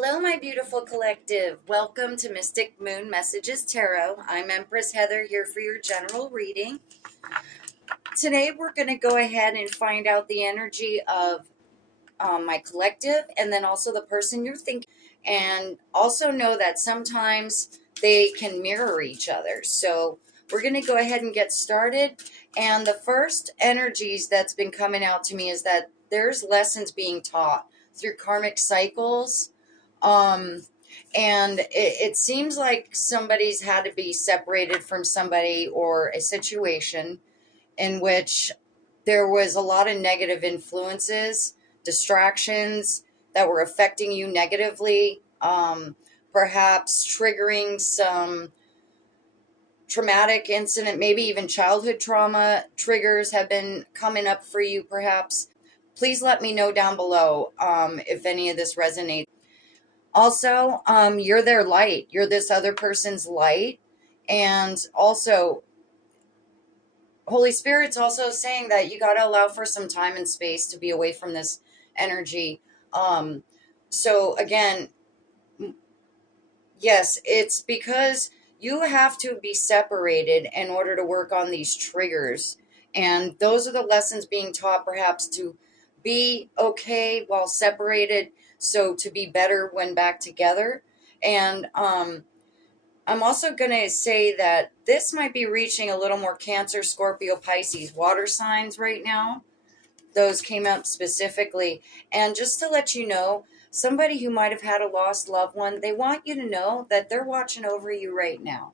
Hello, my beautiful collective. Welcome to Mystic Moon Messages Tarot. I'm Empress Heather here for your general reading. Today, we're going to go ahead and find out the energy of my collective and then also the person you're thinking. And also know that sometimes they can mirror each other. So, we're going to go ahead and get started. And the first energies that's been coming out to me is that there's lessons being taught through karmic cycles. And it seems like somebody's had to be separated from somebody or a situation in which there was a lot of negative influences, distractions that were affecting you negatively, perhaps triggering some traumatic incident, maybe even childhood trauma triggers have been coming up for you, perhaps. Please let me know down below if any of this resonates. Also, you're their light. You're this other person's light. And also, Holy Spirit's also saying that you got to allow for some time and space to be away from this energy. So again, yes, it's because you have to be separated in order to work on these triggers. And those are the lessons being taught, perhaps to be okay while separated, so to be better when back together. And I'm also going to say that this might be reaching a little more Cancer, Scorpio, Pisces, water signs right now. Those came up specifically. And just to let you know, somebody who might have had a lost loved one, they want you to know that they're watching over you right now.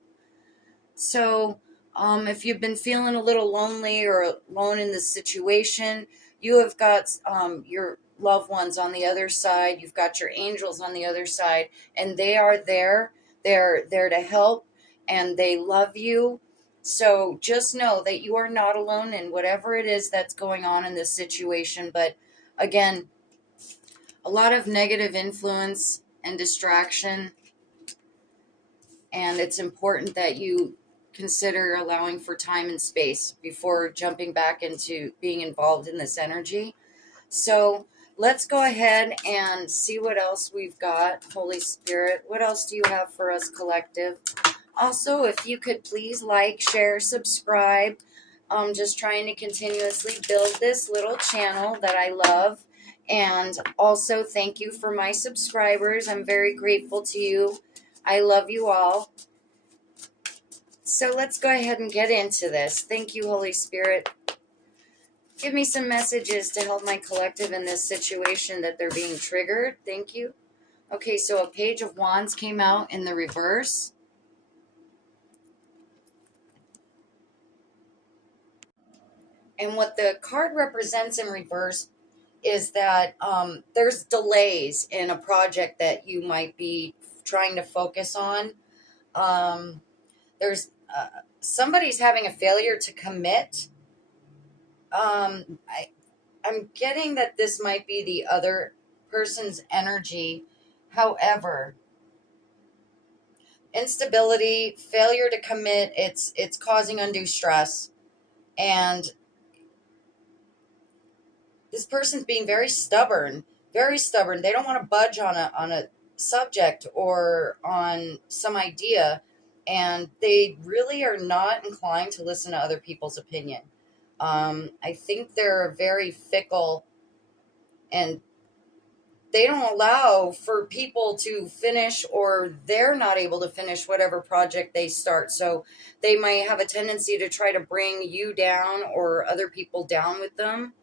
So if you've been feeling a little lonely or alone in this situation, you have got your loved ones on the other side. You've got your angels on the other side, and they are there. They're there to help, and they love you. So just know that you are not alone in whatever it is that's going on in this situation. But again, a lot of negative influence and distraction, and it's important that you consider allowing for time and space before jumping back into being involved in this energy. So let's go ahead and see what else we've got. Holy Spirit, what else do you have for us, collective? Also, if you could please like, share, subscribe. I'm just trying to continuously build this little channel that I love. And also, thank you for my subscribers. I'm very grateful to you. I love you all. So let's go ahead and get into this. Thank you, Holy Spirit. Give me some messages to help my collective in this situation that they're being triggered. Thank you. Okay, so a Page of Wands came out in the reverse. And what the card represents in reverse is that there's delays in a project that you might be trying to focus on. There's somebody's having a failure to commit. I'm getting that this might be the other person's energy. However, instability, failure to commit, it's causing undue stress. And this person's being very stubborn, very stubborn. They don't want to budge on a subject or on some idea, and they really are not inclined to listen to other people's opinion. I think they're very fickle, and they don't allow for people to finish, or they're not able to finish whatever project they start. So they might have a tendency to try to bring you down or other people down with them.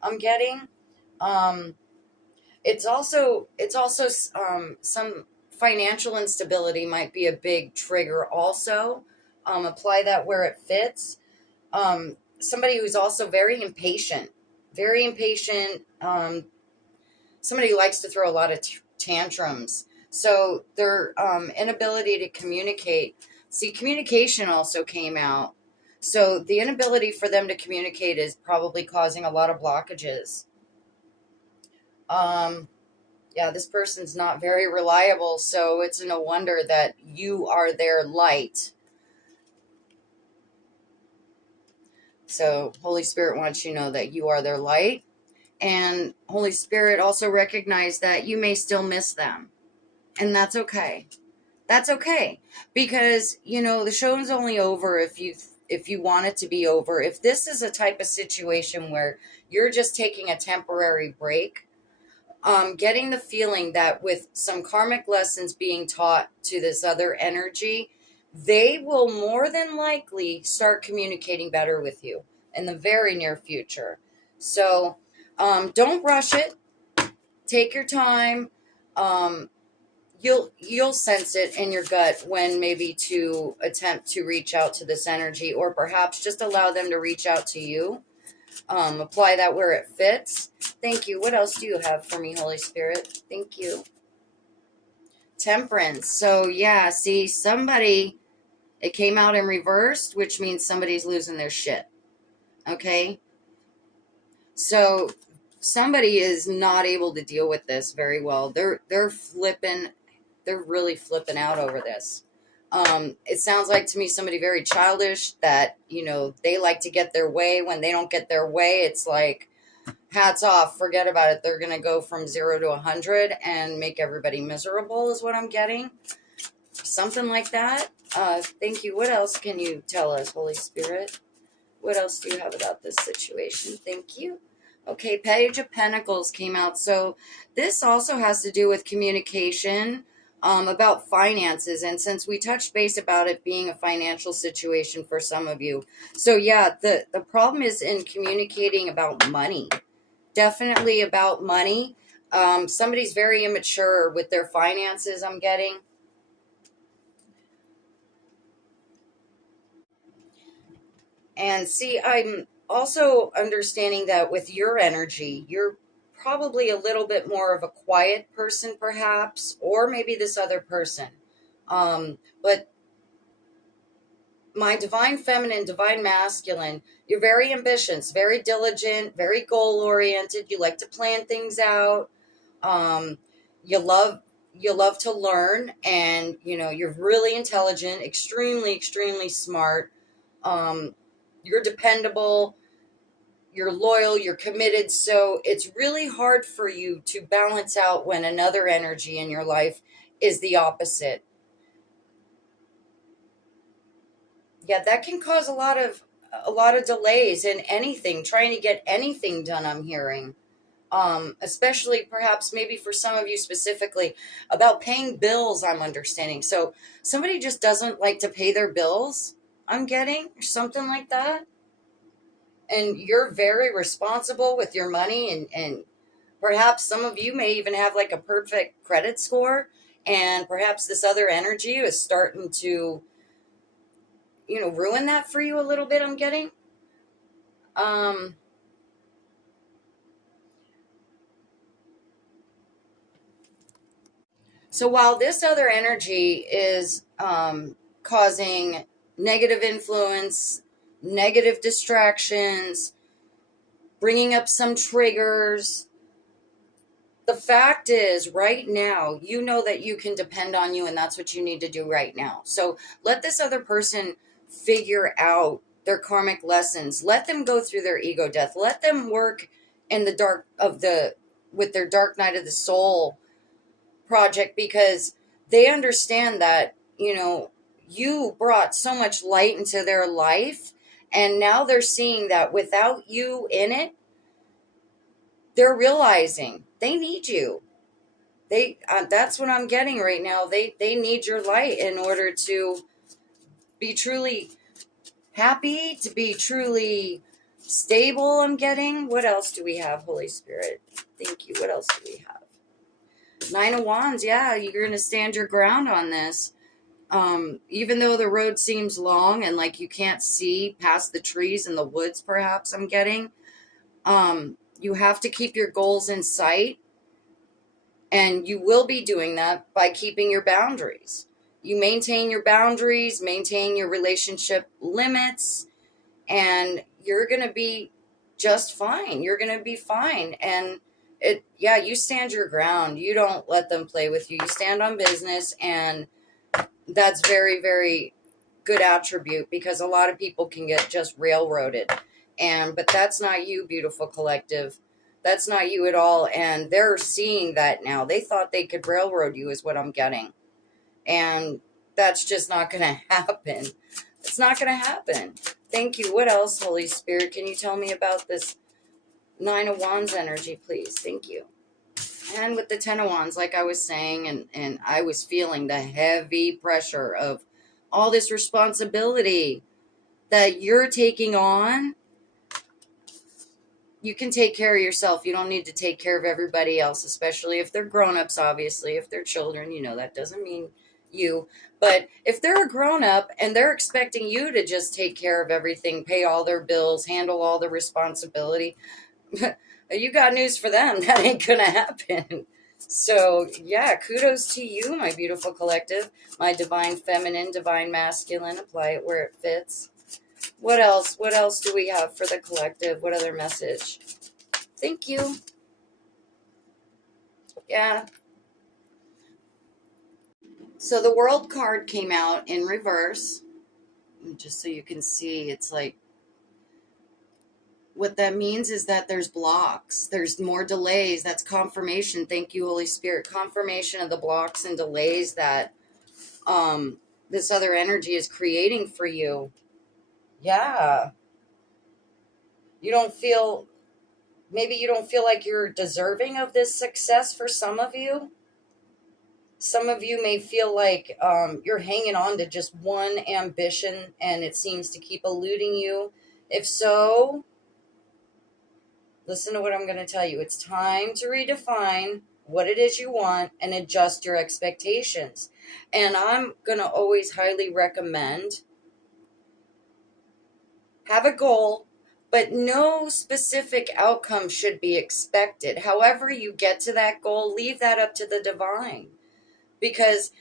I'm getting. It's also some financial instability might be a big trigger also. Apply that where it fits. Somebody who's also very impatient. Very impatient. Somebody who likes to throw a lot of tantrums. So their inability to communicate. See, communication also came out. So the inability for them to communicate is probably causing a lot of blockages. Yeah, this person's not very reliable, so it's no wonder that you are their light. So Holy Spirit wants you to know that you are their light. And Holy Spirit also recognize that you may still miss them. And that's okay. That's okay. Because, the show's only over if you want it to be over. If this is a type of situation where you're just taking a temporary break, getting the feeling that with some karmic lessons being taught to this other energy, they will more than likely start communicating better with you in the very near future. So don't rush it. Take your time. Um, you'll sense it in your gut when maybe to attempt to reach out to this energy, or perhaps just allow them to reach out to you. Apply that where it fits. Thank you. What else do you have for me, Holy Spirit? Thank you. Temperance. So yeah, see, it came out in reversed, which means somebody's losing their shit. Okay. So somebody is not able to deal with this very well. They're really flipping out over this. It sounds like to me somebody very childish that, they like to get their way. When they don't get their way, it's like, hats off, forget about it. They're going to go from 0 to 100 and make everybody miserable is what I'm getting. Something like that. Thank you. What else can you tell us, Holy Spirit? What else do you have about this situation? Thank you. Okay, Page of Pentacles came out. So this also has to do with communication, about finances. And since we touched base about it being a financial situation for some of you. So yeah, the problem is in communicating about money. Definitely about money. Somebody's very immature with their finances, I'm getting. And see, I'm also understanding that with your energy, you're probably a little bit more of a quiet person, perhaps, or maybe this other person. But my divine feminine, divine masculine, you're very ambitious, very diligent, very goal oriented. You like to plan things out. Um, you love to learn, and you're really intelligent, extremely, extremely smart. Um, you're dependable, you're loyal, you're committed. So it's really hard for you to balance out when another energy in your life is the opposite. Yeah, that can cause a lot of delays in anything, trying to get anything done, I'm hearing. Especially perhaps maybe for some of you specifically about paying bills, I'm understanding. So somebody just doesn't like to pay their bills, I'm getting, or something like that. And you're very responsible with your money, and perhaps some of you may even have like a perfect credit score, and perhaps this other energy is starting to, ruin that for you a little bit, I'm getting. Um, So while this other energy is causing negative influence, negative distractions, bringing up some triggers, the fact is right now, you know that you can depend on you, and that's what you need to do right now. So let this other person figure out their karmic lessons. Let them go through their ego death. Let them work in the dark with their dark night of the soul project, because they understand that you brought so much light into their life, and now they're seeing that without you in it, they're realizing they need you. That's what I'm getting right now. They need your light in order to be truly happy, to be truly stable, I'm getting. What else do we have, Holy Spirit? Thank you. What else do we have? Nine of Wands, yeah, you're going to stand your ground on this. Even though the road seems long and like you can't see past the trees and the woods, perhaps, I'm getting, you have to keep your goals in sight. And you will be doing that by keeping your boundaries. You maintain your boundaries, maintain your relationship limits, and you're going to be just fine. You're going to be fine. And you stand your ground. You don't let them play with you. You stand on business, and that's very, very good attribute, because a lot of people can get just railroaded. But that's not you, beautiful collective. That's not you at all. And they're seeing that now. They thought they could railroad you, is what I'm getting. And that's just not going to happen. It's not going to happen. Thank you. What else, Holy Spirit? Can you tell me about this Nine of Wands energy, please? Thank you. And with the Ten of Wands, like I was saying, and I was feeling the heavy pressure of all this responsibility that you're taking on. You can take care of yourself. You don't need to take care of everybody else, especially if they're grown-ups, obviously. If they're children, that doesn't mean you. But if they're a grown-up and they're expecting you to just take care of everything, pay all their bills, handle all the responsibility, you got news for them. That ain't gonna happen. So, yeah, kudos to you, my beautiful collective, my divine feminine, divine masculine. Apply it where it fits. What else? What else do we have for the collective? What other message? Thank you. Yeah. So the World card came out in reverse. Just so you can see, it's like, what that means is that there's blocks. There's more delays. That's confirmation. Thank you, Holy Spirit. Confirmation of the blocks and delays that this other energy is creating for you. Yeah. Maybe you don't feel like you're deserving of this success for some of you. Some of you may feel like you're hanging on to just one ambition and it seems to keep eluding you. If so, listen to what I'm going to tell you. It's time to redefine what it is you want and adjust your expectations. And I'm going to always highly recommend have a goal, but no specific outcome should be expected. However you get to that goal, leave that up to the divine. Because,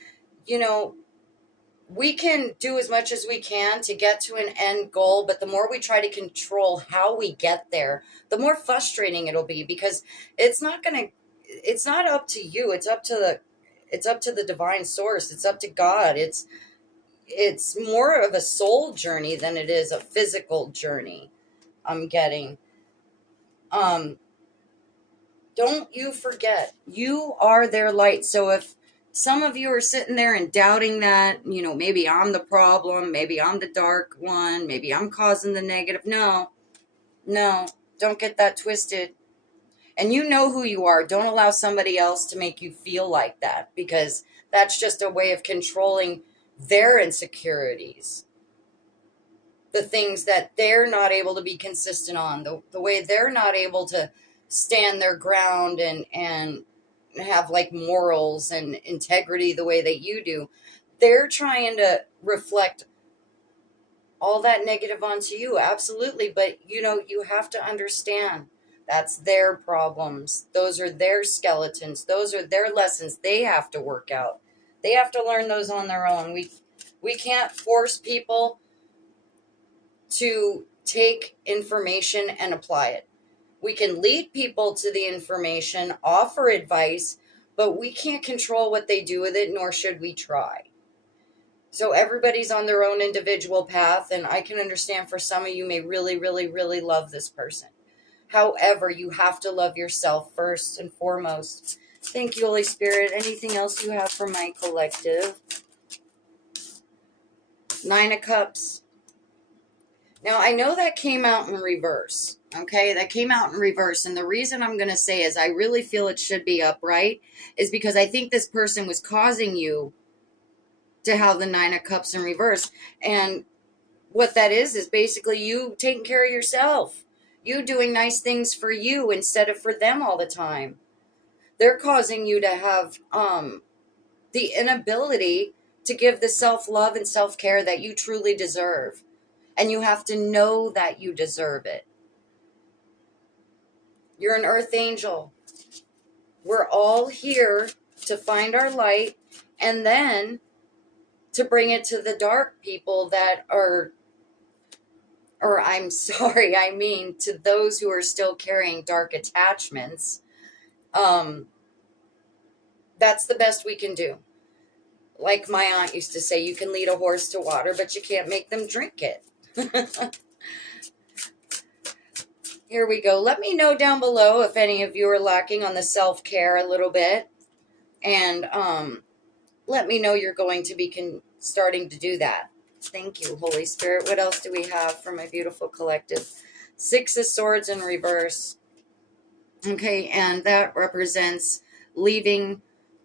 we can do as much as we can to get to an end goal, but the more we try to control how we get there, the more frustrating it'll be, because it's not up to you. It's up to the divine source. It's up to God. It's more of a soul journey than it is a physical journey. I'm getting. Don't you forget, you are their light. So if some of you are sitting there and doubting that, maybe I'm the problem, maybe I'm the dark one, maybe I'm causing the negative. No, don't get that twisted. And you know who you are. Don't allow somebody else to make you feel like that, because that's just a way of controlling their insecurities. The things that they're not able to be consistent on, the way they're not able to stand their ground and have like morals and integrity the way that you do. They're trying to reflect all that negative onto you. Absolutely. But you have to understand that's their problems. Those are their skeletons. Those are their lessons they have to work out. They have to learn those on their own. We can't force people to take information and apply it. We can lead people to the information, offer advice, but we can't control what they do with it, nor should we try. So everybody's on their own individual path, and I can understand for some of you may really, really, really love this person. However, you have to love yourself first and foremost. Thank you, Holy Spirit. Anything else you have for my collective? Nine of Cups. Now, I know that came out in reverse, okay? That came out in reverse, and the reason I'm going to say is I really feel it should be upright is because I think this person was causing you to have the Nine of Cups in reverse, and what that is basically you taking care of yourself, you doing nice things for you instead of for them all the time. They're causing you to have the inability to give the self-love and self-care that you truly deserve. And you have to know that you deserve it. You're an earth angel. We're all here to find our light and then to bring it to the dark people that are, or I'm sorry, I mean to those who are still carrying dark attachments. That's the best we can do. Like my aunt used to say, you can lead a horse to water, but you can't make them drink it. Here we go. Let me know down below if any of you are lacking on the self-care a little bit. And let me know you're going to be starting to do that. Thank you, Holy Spirit. What else do we have for my beautiful collective? Six of Swords in reverse. Okay, and that represents leaving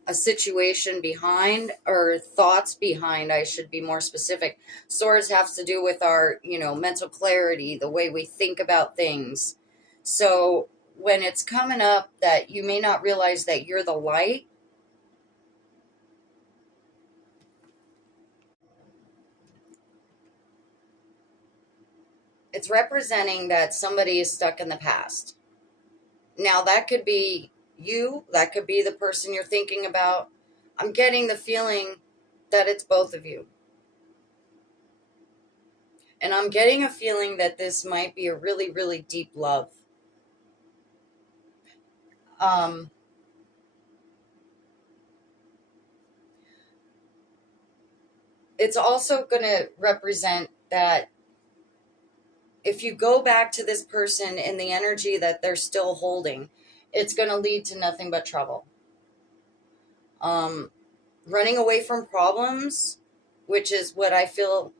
a situation behind, or thoughts behind, I should be more specific. Swords has to do with our, mental clarity, the way we think about things. So when it's coming up that you may not realize that you're the light, it's representing that somebody is stuck in the past. Now, that could be you, that could be the person you're thinking about. I'm getting the feeling that it's both of you. And I'm getting a feeling that this might be a really, really deep love. It's also going to represent that if you go back to this person in the energy that they're still holding, it's going to lead to nothing but trouble. Running away from problems, which is what I feel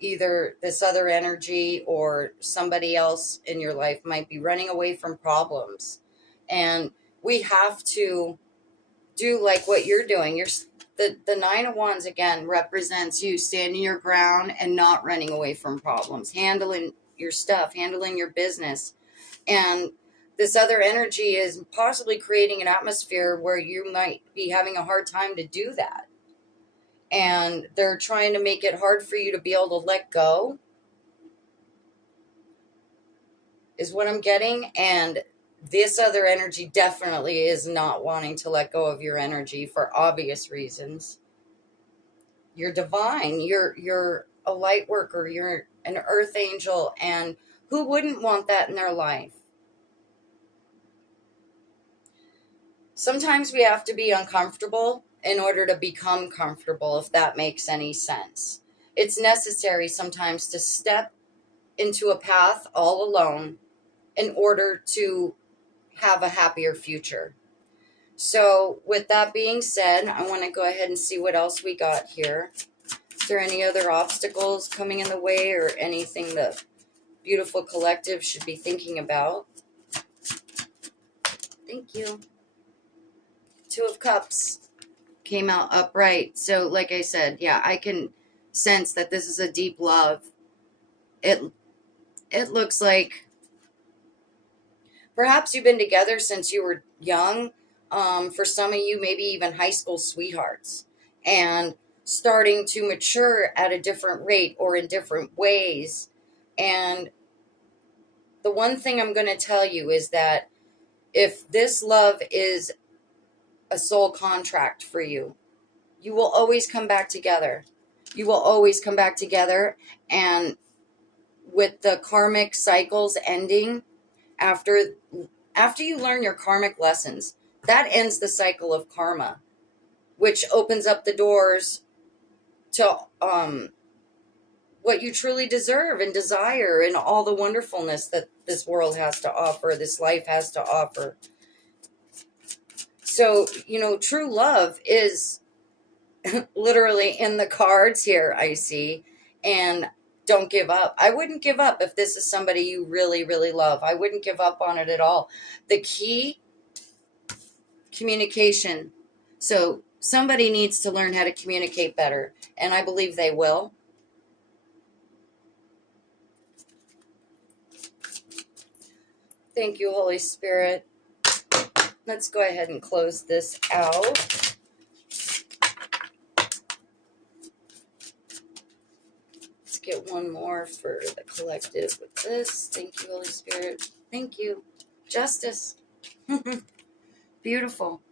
either this other energy or somebody else in your life might be running away from problems. And we have to do like what you're doing. The Nine of Wands, again, represents you standing your ground and not running away from problems, handling your stuff, handling your business. And this other energy is possibly creating an atmosphere where you might be having a hard time to do that. And they're trying to make it hard for you to be able to let go, is what I'm getting. And this other energy definitely is not wanting to let go of your energy for obvious reasons. You're divine. You're a light worker. You're an earth angel. And who wouldn't want that in their life? Sometimes we have to be uncomfortable in order to become comfortable, if that makes any sense. It's necessary sometimes to step into a path all alone in order to have a happier future. So with that being said, I want to go ahead and see what else we got here. Is there any other obstacles coming in the way or anything the beautiful collective should be thinking about? Thank you. Two of Cups came out upright. So like I said, yeah, I can sense that this is a deep love. It looks like perhaps you've been together since you were young. For some of you, maybe even high school sweethearts, and starting to mature at a different rate or in different ways. And the one thing I'm going to tell you is that if this love is a soul contract for you, you will always come back together. You will always come back together. And with the karmic cycles ending, after you learn your karmic lessons, that ends the cycle of karma, which opens up the doors to what you truly deserve and desire, and all the wonderfulness that this world has to offer, this life has to offer. So, true love is literally in the cards here, I see. And don't give up. I wouldn't give up if this is somebody you really, really love. I wouldn't give up on it at all. The key, communication. So somebody needs to learn how to communicate better, and I believe they will. Thank you, Holy Spirit. Let's go ahead and close this out. Let's get one more for the collective with this. Thank you, Holy Spirit. Thank you. Justice. Beautiful.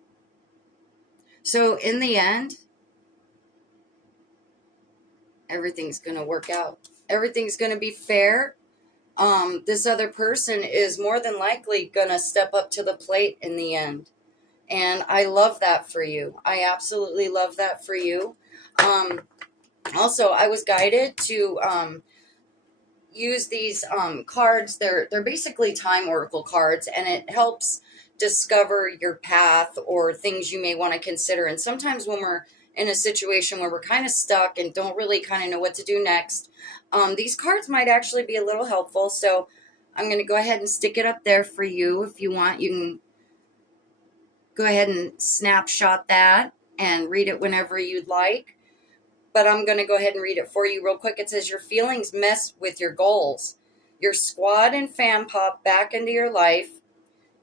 So in the end, everything's going to work out. Everything's going to be fair. This other person is more than likely going to step up to the plate in the end. And I love that for you. I absolutely love that for you. Also, I was guided to use these cards. They're basically time oracle cards, and it helps discover your path or things you may want to consider. And sometimes when we're in a situation where we're kind of stuck and don't really kind of know what to do next, these cards might actually be a little helpful. So I'm going to go ahead and stick it up there for you. If you want, you can go ahead and snapshot that and read it whenever you'd like. But I'm going to go ahead and read it for you real quick. It says, your feelings mess with your goals. Your squad and fam pop back into your life.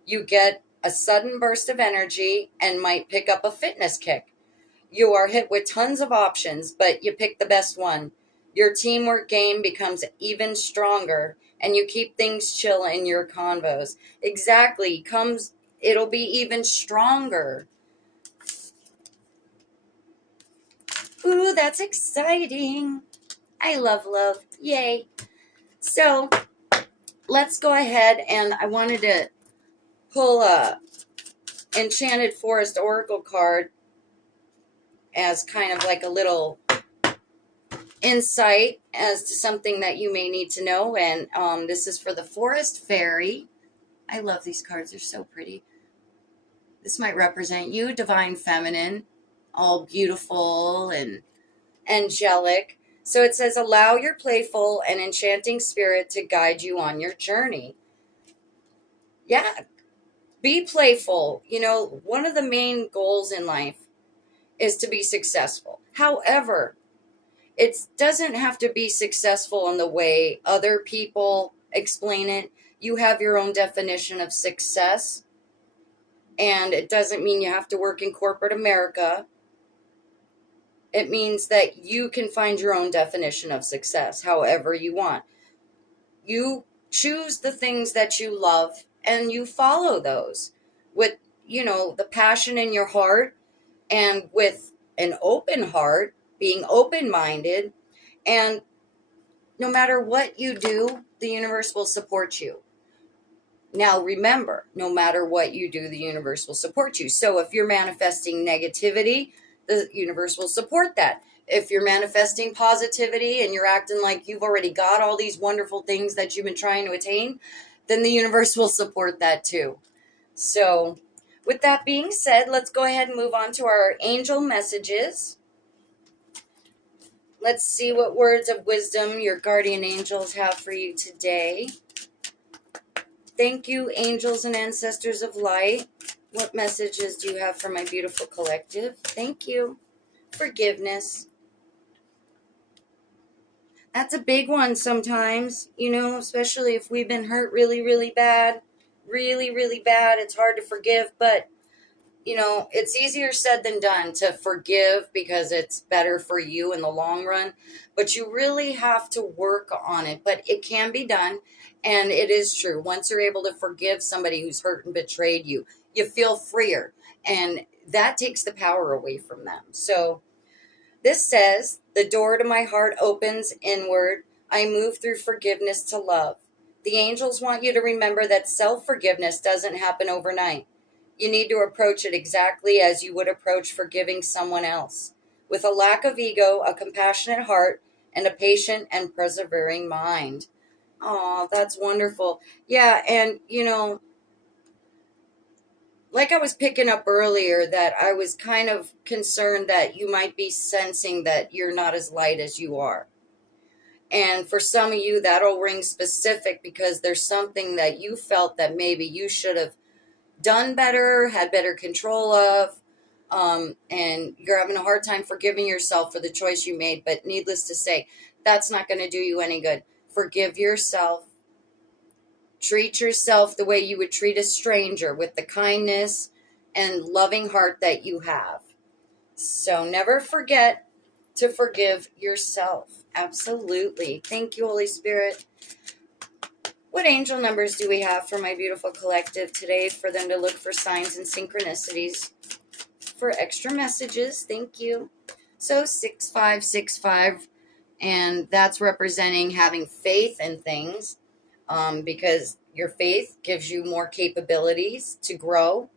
You get a sudden burst of energy and might pick up a fitness kick. You are hit with tons of options, but you pick the best one. Your teamwork game becomes even stronger, and you keep things chill in your convos. Exactly. It'll be even stronger. Ooh, that's exciting. I love love. Yay. So let's go ahead, and I wanted to pull a Enchanted Forest Oracle card as kind of like a little insight as to something that you may need to know. And this is for the Forest Fairy. I love these cards. They're so pretty. This might represent you, Divine Feminine, all beautiful and angelic. So it says, allow your playful and enchanting spirit to guide you on your journey. Yeah, be playful. You know, one of the main goals in life is to be successful. However, it doesn't have to be successful in the way other people explain it. You have your own definition of success. And it doesn't mean you have to work in corporate America. It means that you can find your own definition of success however you want. You choose the things that you love and you follow those with, the passion in your heart, and with an open heart, being open-minded. And no matter what you do, the universe will support you. Now, remember, no matter what you do, the universe will support you. So if you're manifesting negativity, the universe will support that. If you're manifesting positivity and you're acting like you've already got all these wonderful things that you've been trying to attain, then the universe will support that too. So with that being said, let's go ahead and move on to our angel messages. Let's see what words of wisdom your guardian angels have for you today. Thank you, angels and ancestors of light. What messages do you have for my beautiful collective? Thank you. Forgiveness. That's a big one sometimes, especially if we've been hurt really, really bad. Really, really bad. It's hard to forgive, but, it's easier said than done to forgive because it's better for you in the long run. But you really have to work on it. But it can be done. And it is true. Once you're able to forgive somebody who's hurt and betrayed you, you feel freer. And that takes the power away from them. So this says, the door to my heart opens inward. I move through forgiveness to love. The angels want you to remember that self-forgiveness doesn't happen overnight. You need to approach it exactly as you would approach forgiving someone else, with a lack of ego, a compassionate heart, and a patient and persevering mind. Oh, that's wonderful. Yeah, and, like I was picking up earlier, that I was kind of concerned that you might be sensing that you're not as light as you are. And for some of you, that'll ring specific because there's something that you felt that maybe you should have done better, had better control of, and you're having a hard time forgiving yourself for the choice you made. But needless to say, that's not going to do you any good. Forgive yourself. Treat yourself the way you would treat a stranger, with the kindness and loving heart that you have. So never forget to forgive yourself. Absolutely. Thank you, Holy Spirit. What angel numbers do we have for my beautiful collective today for them to look for signs and synchronicities for extra messages? Thank you. So 6565, and that's representing having faith in things, because your faith gives you more capabilities to grow.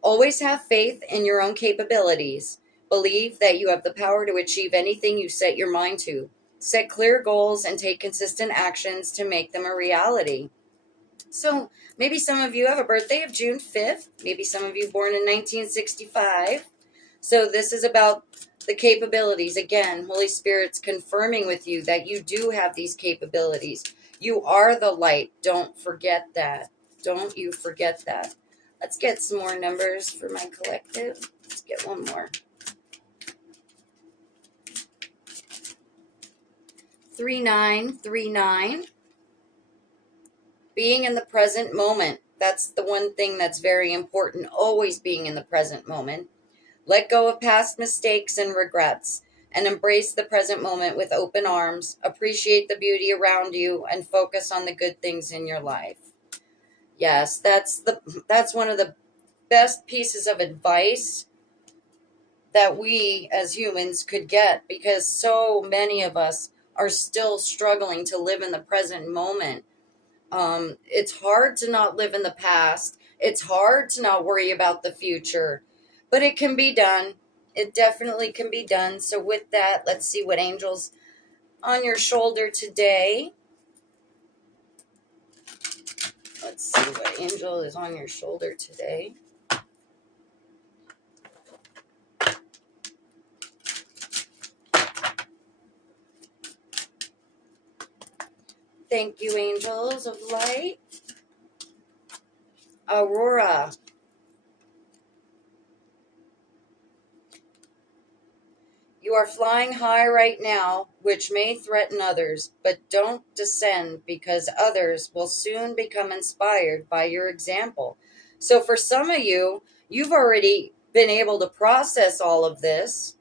Always have faith in your own capabilities. Believe that you have the power to achieve anything you set your mind to. set clear goals, and take consistent actions to make them a reality. So maybe some of you have a birthday of June 5th. Maybe some of you born in 1965. So this is about the capabilities. Again, Holy Spirit's confirming with you that you do have these capabilities. You are the light. Don't forget that. Don't you forget that. Let's get some more numbers for my collective. Let's get one more. 3939. Being in the present moment. That's the one thing that's very important. Always being in the present moment. Let go of past mistakes and regrets and embrace the present moment with open arms. Appreciate the beauty around you and focus on the good things in your life. Yes, that's one of the best pieces of advice that we as humans could get, because so many of us are still struggling to live in the present moment. It's hard to not live in the past. It's hard to not worry about the future, but it can be done. It definitely can be done. So with that, let's see what angel's on your shoulder today. Let's see what angel is on your shoulder today. Thank you, angels of light. Aurora. You are flying high right now, which may threaten others, but don't descend, because others will soon become inspired by your example. So for some of you, you've already been able to process all of this,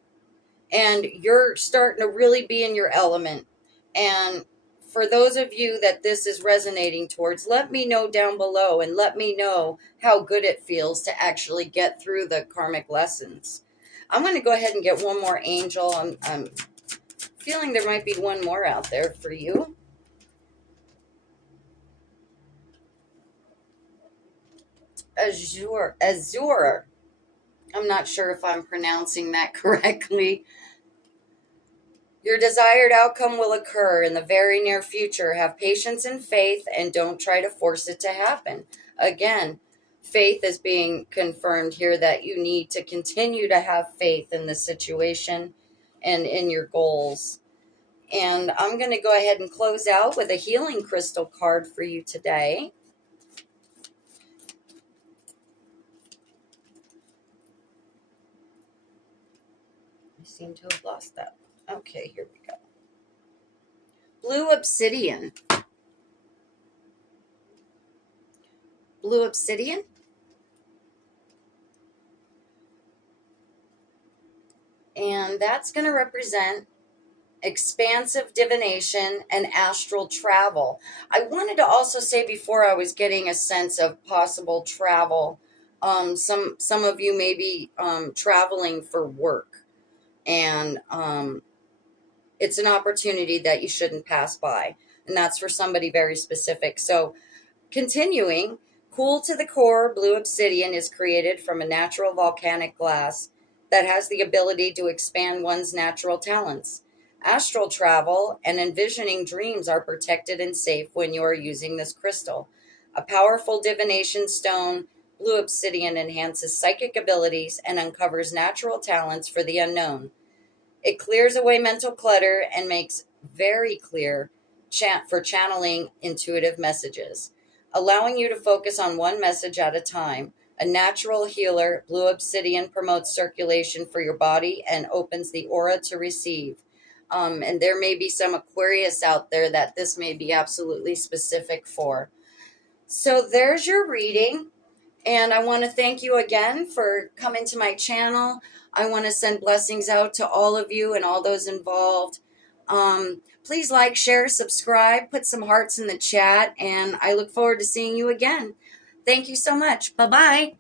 and you're starting to really be in your element. And for those of you that this is resonating towards, let me know down below, and let me know how good it feels to actually get through the karmic lessons. I'm going to go ahead and get one more angel. I'm feeling there might be one more out there for you. Azure. I'm not sure if I'm pronouncing that correctly. Your desired outcome will occur in the very near future. Have patience and faith, and don't try to force it to happen. Again, faith is being confirmed here, that you need to continue to have faith in the situation and in your goals. And I'm going to go ahead and close out with a healing crystal card for you today. I seem to have lost that. Okay, here we go. Blue obsidian. Blue obsidian. And that's going to represent expansive divination and astral travel. I wanted to also say, before, I was getting a sense of possible travel. Some of you may be traveling for work, and it's an opportunity that you shouldn't pass by, and that's for somebody very specific. So continuing, cool to the core, blue obsidian is created from a natural volcanic glass that has the ability to expand one's natural talents. Astral travel and envisioning dreams are protected and safe when you are using this crystal. A powerful divination stone, blue obsidian enhances psychic abilities and uncovers natural talents for the unknown. It clears away mental clutter and makes very clear for channeling intuitive messages, allowing you to focus on one message at a time. A natural healer, blue obsidian promotes circulation for your body and opens the aura to receive. And there may be some Aquarius out there that this may be absolutely specific for. So there's your reading. And I want to thank you again for coming to my channel. I want to send blessings out to all of you and all those involved. Please like, share, subscribe, put some hearts in the chat, and I look forward to seeing you again. Thank you so much. Bye-bye.